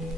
हे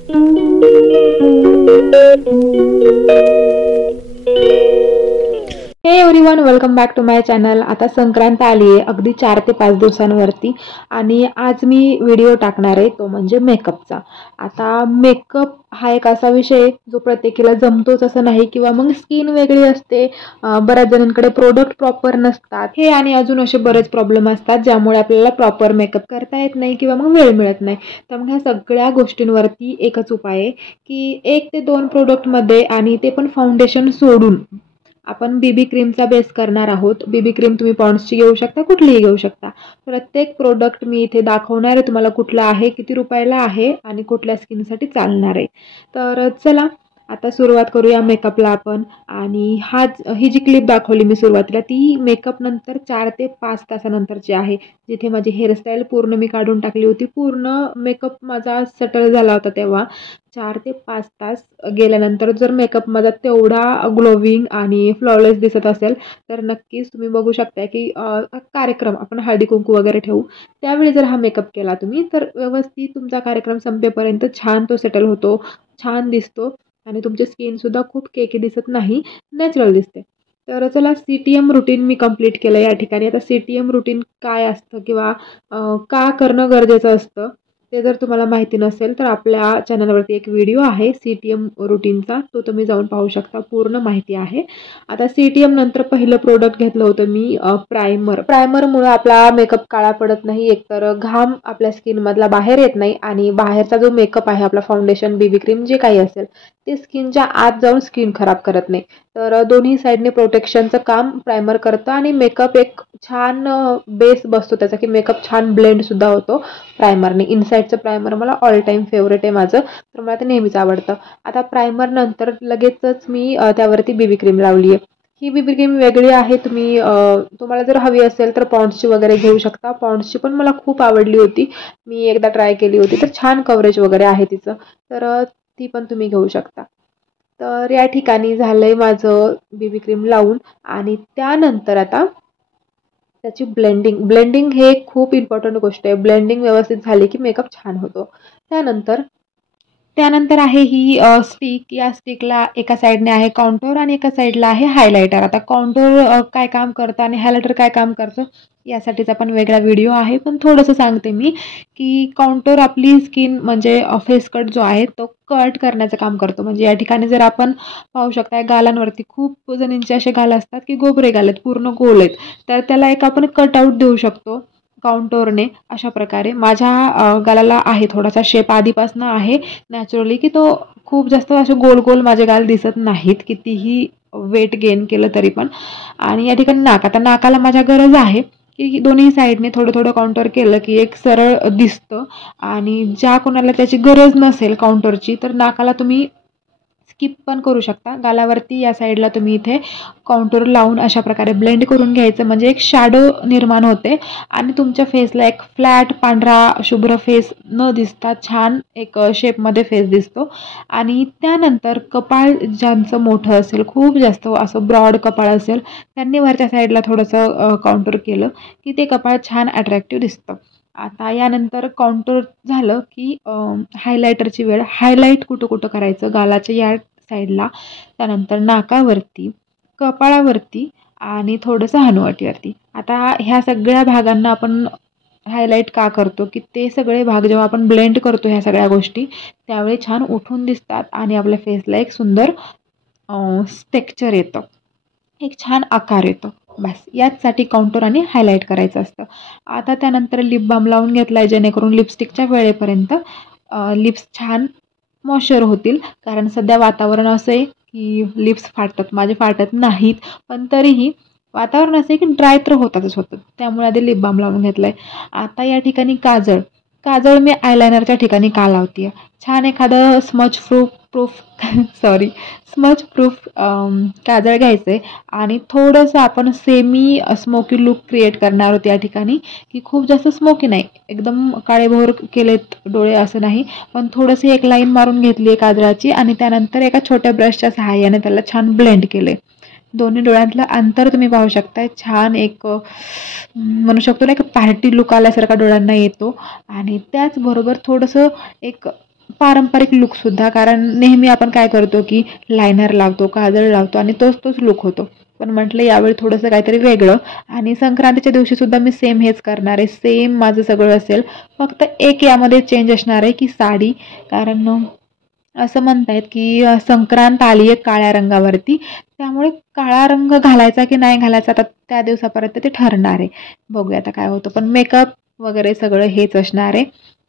everyone, welcome back to my channel. आता संक्रांत आली आहे अगदी 4 ते 5 दिवसांवरती आणि आज मी व्हिडिओ टाकणार आहे तो म्हणजे मेकअपचा. आता मेकअप हा एक असा विषय जो प्रत्येकाला जमतोच असं नाही, किंवा मग स्किन वेगळी असते, बऱ्याच जणांकडे प्रोडक्ट प्रॉपर नसतात, हे आणि अजून असे बरेच प्रॉब्लेम असतात ज्यामुळे आपल्याला प्रॉपर मेकअप करता येत नाही किंवा मग वेळ मिळत नाही. तर मग ह्या सगळ्या गोष्टींवरती एकच उपाय आहे की 1 ते 2 प्रोडक्टमध्ये, आणि ते पण फाउंडेशन सोडून, आपण बीबी क्रीमचा बेस करणार आहोत. बीबी क्रीम तुम्ही पॉन्ड्सची घेऊ शकता, कुठलीही घेऊ शकता. प्रत्येक प्रोडक्ट मी इथे दाखवणार आहे तुम्हाला कुठला आहे, किती रुपयाला आहे आणि कुठल्या स्किनसाठी चालणार आहे. तर चला आता सुरुवात करूया मेकअपला आपण. आणि ही जी क्लिप दाखवली मी सुरुवातीला, ती मेकअप नंतर 4 ते 5 तासानंतरची आहे, जिथे माझी हेअरस्टाईल पूर्ण मी काढून टाकली होती. पूर्ण मेकअप माझा सेटल झाला होता तेव्हा. 4 ते 5 तास गेल्यानंतर जर मेकअप माझा तेवढा ग्लोविंग आणि फ्लॉलेस दिसत असेल तर नक्कीच तुम्ही बघू शकता की कार्यक्रम आपण हळदी कुंकू वगैरे ठेवू त्यावेळी जर हा मेकअप केला तुम्ही, तर व्यवस्थित तुमचा कार्यक्रम संपेपर्यंत छान तो सेटल होतो, छान दिसतो आणि तुमची स्किनसुद्धा खूप केकी दिसत नाही, नॅचरल दिसते. तर चला, CTM रुटीन मी कंप्लीट केलं या ठिकाणी. आता CTM रुटीन काय असतं किंवा का करणं गरजेचं असतं ते जर तुम्हाला माहिती नसेल तर आपल्या चॅनलवरती एक व्हिडिओ आहे CTM रुटीनचा, तो तुम्ही जाऊन पाहू शकता, पूर्ण माहिती आहे. आता CTM नंतर पहिलं प्रोडक्ट घेतलं होतं मी प्रायमर. प्रायमरमुळे आपला मेकअप काळा पडत नाही, एकतर घाम आपल्या स्किनमधला बाहेर येत नाही, आणि बाहेरचा जो मेकअप आहे आपला फाउंडेशन, बीबी क्रीम जे काही असेल ते स्किनच्या आत जाऊन स्किन खराब करत नाही. तर दोन्ही साईडने प्रोटेक्शनचं काम प्रायमर करतं आणि मेकअप एक छान बेस बसतो त्याचा, की मेकअप छान ब्लेंडसुद्धा होतो प्रायमरने. इनसाईडचं प्रायमर मला ऑल टाईम फेवरेट आहे माझं, तर मला ते नेहमीच आवडतं. आता प्रायमर नंतर लगेचच मी त्यावरती बीबी क्रीम लावली आहे. ही बीबी क्रीम वेगळी आहे, तुम्हाला जर हवी असेल तर पॉन्ड्सची वगैरे घेऊ शकता. पॉन्ड्सची पण मला खूप आवडली होती, मी एकदा ट्राय केली होती, तर छान कव्हरेज वगैरे आहे तिचं, तर ती पण तुम्ही घेऊ शकता. तर या ठिकाणी झालंय माझं बीबी क्रीम लावून, आणि त्यानंतर आता त्याची ब्लेंडिंग हे खूप इम्पॉर्टंट गोष्ट आहे. ब्लेंडिंग व्यवस्थित झाली की मेकअप छान होतो. त्यानंतर त्यानंतर आहे ही स्टिक. या स्टिकला एका साईडने आहे कॉन्टोर आणि एका साईडला आहे हायलायटर. आता कॉन्टोर काय काम करतं आणि हायलायटर काय काम करतं यासाठीचा पण वेगळा व्हिडिओ आहे, पण थोडंसं सांगते मी की कॉन्टोर आपली स्किन म्हणजे फेस कट जो आहे तो कट करण्याचं काम करतो. म्हणजे या ठिकाणी जर आपण पाहू शकता गालांवरती खूप जणींचे असे गाल असतात की गोबरे गाल आहेत, पूर्ण गोल आहेत, तर त्याला एक आपण कटआउट देऊ शकतो काउंटरने. अशा प्रकारे माझ्या गालाला आहे थोडासा शेप आधीपासून आहे नॅचरली, की तो खूप जास्त असे गोल गोल माझे गाल दिसत नाहीत कितीही वेट गेन केलं तरी पण. आणि या ठिकाणी आता नाकाला माझ्या गरज आहे की दोन्ही साईडने थोडं थोडं काउंटर केलं की एक सरळ दिसतं. आणि ज्या कोणाला त्याची गरज नसेल काउंटरची तर नाकाला तुम्ही स्किप पण करू शकता. गालावरती या साईडला तुम्ही इथे काउंटर लावून अशा प्रकारे ब्लेंड करून घ्यायचं, म्हणजे एक शॅडो निर्माण होते आणि तुमच्या फेसला एक फ्लॅट पांढरा शुभ्र फेस न दिसता छान एक शेपमध्ये फेस दिसतो. आणि त्यानंतर कपाळ ज्यांचं मोठं असेल, खूप जास्त असं ब्रॉड कपाळ असेल, त्यांनी वरच्या साईडला थोडंसं काउंटर केलं की ते कपाळ छान अट्रॅक्टिव्ह दिसतं. आता यानंतर काउंटर झालं की हायलायटरची वेळ. हायलाईट कुठं कुठं करायचं, गालाच्या या साईडला, त्यानंतर नाकावरती, कपाळावरती आणि थोडंसं हनुवटीवरती. आता ह्या सगळ्या भागांना आपण हायलाईट का करतो की ते सगळे भाग जेव्हा आपण ब्लेंड करतो ह्या सगळ्या गोष्टी, त्यावेळी छान उठून दिसतात आणि आपल्या फेसला एक सुंदर टेक्स्चर येतं, एक छान आकार येतो. बस याचसाठी काउंटर आणि हायलाईट करायचं असतं. आता त्यानंतर लिप बाम लावून घेतला आहे, जेणेकरून लिपस्टिकच्या वेळेपर्यंत लिप्स छान मॉइश्चर होतील. कारण सध्या वातावरण असं आहे की लिप्स फाटतात, माझे फाटत नाहीत, पण तरीही वातावरण असं आहे की ड्राय तर होतातच होतं, त्यामुळे आधी लिप बाम लावून घेतलं आहे. आता या ठिकाणी काजळ मी आयलायनरच्या ठिकाणी का लावते, छान एखादं स्मच प्रूफ काजळ घ्यायचं आहे आणि थोडंसं आपण सेमी स्मोकी लुक क्रिएट करणार आहोत या ठिकाणी, की खूप जास्त स्मोकी नाही, एकदम काळेभोर केलेत डोळे असं नाही, पण थोडंसं एक लाईन मारून घेतली आहे काजळाची आणि त्यानंतर एका छोट्या ब्रशच्या सहाय्याने त्याला छान ब्लेंड केले. दोन्ही डोळ्यांतलं अंतर तुम्ही पाहू शकताय, छान एक म्हणू शकतो ना एक पार्टी लुक आल्यासारखा डोळ्यांना येतो. आणि त्याचबरोबर थोडंसं एक पारंपरिक लुकसुद्धा, कारण नेहमी आपण काय करतो की लायनर लावतो, काजळ लावतो आणि तोच लुक होतो. पण म्हटलं यावेळी थोडंसं काहीतरी वेगळं. आणि संक्रांतीच्या दिवशी सुद्धा मी सेम हेच करणार आहे. सेम माझं सगळं असेल, फक्त एक यामध्ये चेंज असणार आहे की साडी. कारण असं म्हणतायत की संक्रांत आली आहे काळ्या रंगावरती, त्यामुळे काळा रंग घालायचा की नाही घालायचा आता त्या दिवसापर्यंत ते ठरणार आहे. बघूया आता काय होतं. पण मेकअप वगैरे सगळं हेच असणार आहे.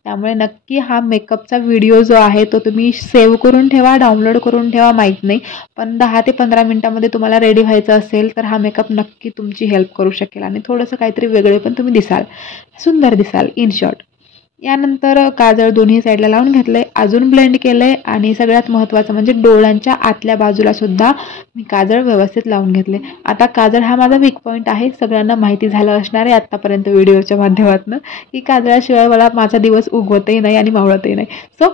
त्यामुळे नक्की हा मेकअपचा व्हिडिओ जो आहे तो तुम्ही सेव्ह करून ठेवा, डाउनलोड करून ठेवा, माहीत नाही. पण 10 ते 15 मिनिटामध्ये तुम्हाला रेडी व्हायचं असेल तर हा मेकअप नक्की तुमची हेल्प करू शकेल आणि थोडंसं काहीतरी वेगळे पण तुम्ही दिसाल, सुंदर दिसाल इन शॉर्ट. यानंतर काजळ दोन्ही साईडला लावून घेतले, अजून ब्लेंड केले आणि सगळ्यात महत्त्वाचं म्हणजे डोळ्यांच्या आतल्या बाजूला सुद्धा मी काजळ व्यवस्थित लावून घेतले. आता काजळ हा माझा वीक पॉईंट आहे, सगळ्यांना माहिती झालं असणार आहे आत्तापर्यंत व्हिडिओच्या माध्यमातून की काजळाशिवाय मला माझा दिवस उगवतही नाही आणि मावळतही नाही. सो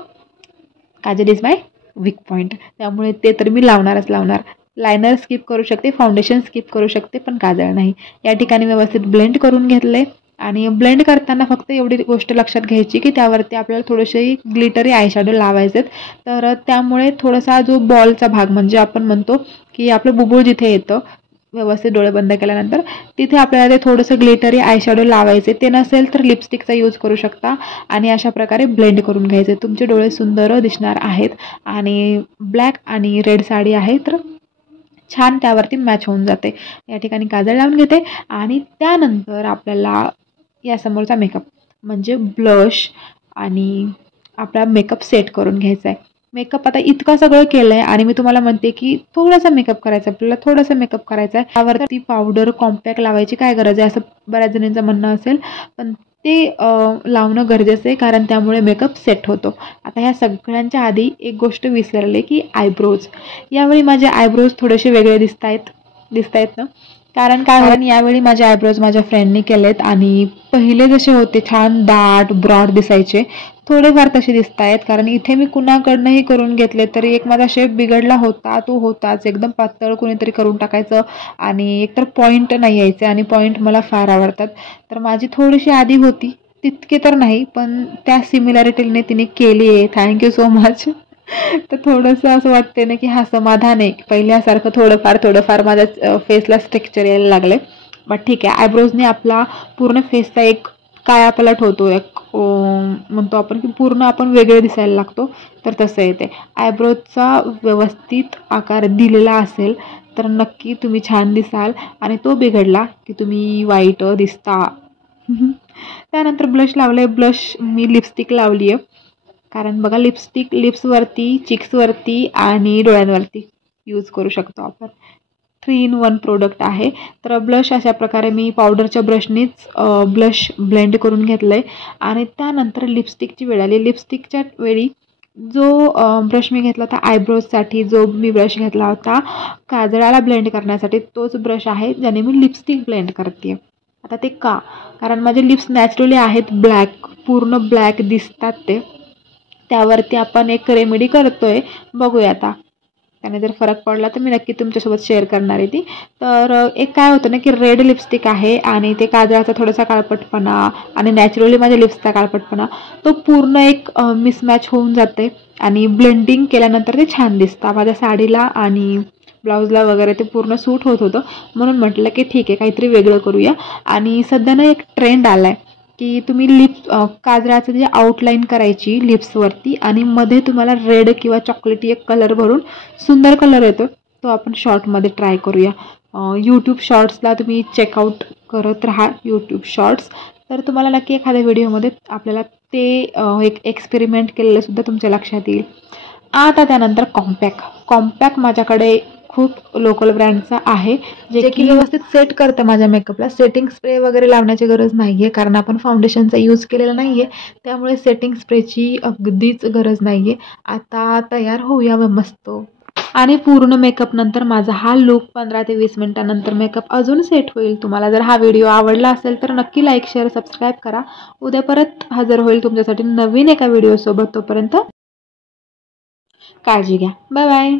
काजळ इज माय वीक पॉईंट, त्यामुळे ते तर मी लावणारच लावणार. लायनर स्किप करू शकते, फाउंडेशन स्किप करू शकते, पण काजळ नाही. या ठिकाणी व्यवस्थित ब्लेंड करून घेतले. आणि ब्लेंड करताना फक्त एवढी गोष्ट लक्षात घ्यायची की त्यावरती आपल्याला थोडेसे ग्लिटरी आयशॅडो लावायचे. तर त्यामुळे थोडासा जो बॉलचा भाग म्हणजे आपण म्हणतो की आपलं बुबुळ जिथे येतं व्यवस्थित डोळे बंद केल्यानंतर, तिथे आपल्याला ते थोडंसं ग्लिटरी आयशॅडो लावायचे. ते नसेल तर लिपस्टिकचा यूज करू शकता आणि अशा प्रकारे ब्लेंड करून घ्यायचे. तुमचे डोळे सुंदर दिसणार आहेत. आणि ब्लॅक आणि रेड साडी आहे तर छान त्यावरती मॅच होऊन जाते. या ठिकाणी काजळ लावून घेते आणि त्यानंतर आपल्याला या समोरचा मेकअप म्हणजे ब्लश आणि आपला मेकअप सेट करून घ्यायचा आहे. मेकअप आता इतकं सगळं केलं आहे आणि मी तुम्हाला म्हणते की थोडासा मेकअप करायचा आहे, आपल्याला थोडासा मेकअप करायचा आहे. त्यावरती पावडर कॉम्पॅक्ट लावायची काय गरज आहे असं बऱ्याच जणांचं म्हणणं असेल, पण ते लावणं गरजेचं आहे कारण त्यामुळे मेकअप सेट होतो. आता ह्या सगळ्यांच्या आधी एक गोष्ट विसरले की आयब्रोज. यावेळी माझे आयब्रोज थोडेसे वेगळे दिसत आहेत ना, कारण यावेळी माझे आयब्रोज माझ्या फ्रेंडनी केलेत आणि पहिले जसे होते छान दाट ब्रॉड दिसायचे थोडेफार तसे दिसत आहेत. कारण इथे मी कुणाकडनंही करून घेतले तरी एक माझा शेप बिघडला होता, तो होताच. एकदम पातळ कुणीतरी करून टाकायचं आणि एकतर पॉईंट नाही यायचे आणि पॉईंट मला फार आवडतात. तर माझी थोडीशी आधी होती, तितके तर नाही पण त्या सिमिलॅरिटीने तिने केली आहे. Thank you so much. तर थोडंसं असं वाटते ना की हा समाधान आहे, पहिल्यासारखं थोडंफार माझ्या फेसला स्ट्रक्चर यायला लागले. बट ठीक आहे, आयब्रोजने आपला पूर्ण फेसचा एक कायापालट होतो, एक म्हणतो आपण की पूर्ण आपण वेगळे दिसायला लागतो. तर तसं येते. आयब्रोजचा व्यवस्थित आकार दिलेला असेल तर नक्की तुम्ही छान दिसाल आणि तो बिघडला की तुम्ही वाईट दिसता. त्यानंतर ब्लश लावले. ब्लश मी लिपस्टिक लावली आहे कारण बघा लिपस्टिक लिप्सवरती, चिक्सवरती आणि डोळ्यांवरती यूज करू शकतो आपण. 3 in 1 प्रोडक्ट आहे. तर ब्लश अशा प्रकारे मी पावडरच्या ब्रशनीच ब्लश ब्लेंड करून घेतलं आहे. आणि त्यानंतर लिपस्टिकची वेळ आली. लिपस्टिकच्या वेळी जो ब्रश मी घेतला होता आयब्रोजसाठी, जो मी ब्रश घेतला होता काजळाला ब्लेंड करण्यासाठी, तोच ब्रश आहे ज्याने मी लिपस्टिक ब्लेंड करते. आता ते का, कारण माझे लिप्स नॅचरली आहेत ब्लॅक, पूर्ण ब्लॅक दिसतात ते. त्यावरती आपण एक रेमेडी करतोय, बघूया आता. त्याने जर फरक पडला तर मी नक्की तुमच्यासोबत शेअर करणार आहे ती. तर एक काय होतं ना की रेड लिपस्टिक आहे आणि ते काजळाचा थोडासा काळपटपणा आणि नॅचरली माझ्या लिप्सचा काळपटपणा तो पूर्ण एक मिसमॅच होऊन जाते आणि ब्लेंडिंग केल्यानंतर ते छान दिसतं. माझ्या साडीला आणि ब्लाऊजला वगैरे ते पूर्ण सूट होत होतं, म्हणून म्हटलं की ठीक आहे काहीतरी वेगळं करूया. आणि सध्या ना एक ट्रेंड आला आहे की तुम्ही काजळाचं जे आउटलाईन करायची लिप्सवरती आणि मध्ये तुम्हाला रेड किंवा चॉकलेटी एक कलर भरून सुंदर कलर येतो, तो आपण शॉर्टमध्ये ट्राय करूया. यूट्यूब शॉर्ट्सला तुम्ही चेकआउट करत राहा, यूट्यूब शॉर्ट्स. तर तुम्हाला नक्की एखाद्या व्हिडिओमध्ये आपल्याला ते एक एक्सपेरिमेंट केलेलं सुद्धा तुमच्या लक्षात येईल. आता त्यानंतर कॉम्पॅक्ट माझ्याकडे खूप लोकल ब्रँडचा आहे जे की व्यवस्थित सेट करतं माझ्या मेकअपला. सेटिंग स्प्रे वगैरे लावण्याची गरज नाही आहे कारण आपण फाउंडेशनचा यूज केलेला नाही आहे, त्यामुळे सेटिंग स्प्रेची अगदीच गरज नाही आहे. आता तयार होऊया मस्त. आणि पूर्ण मेकअप नंतर माझा हा लुक 15 ते 20 मिनिटांनंतर मेकअप अजून सेट होईल. तुम्हाला जर हा व्हिडिओ आवडला असेल तर नक्की लाईक शेअर सबस्क्राईब करा. उद्या परत हजर होईल तुमच्यासाठी नवीन एका व्हिडिओसोबत. तोपर्यंत काळजी घ्या. Bye bye.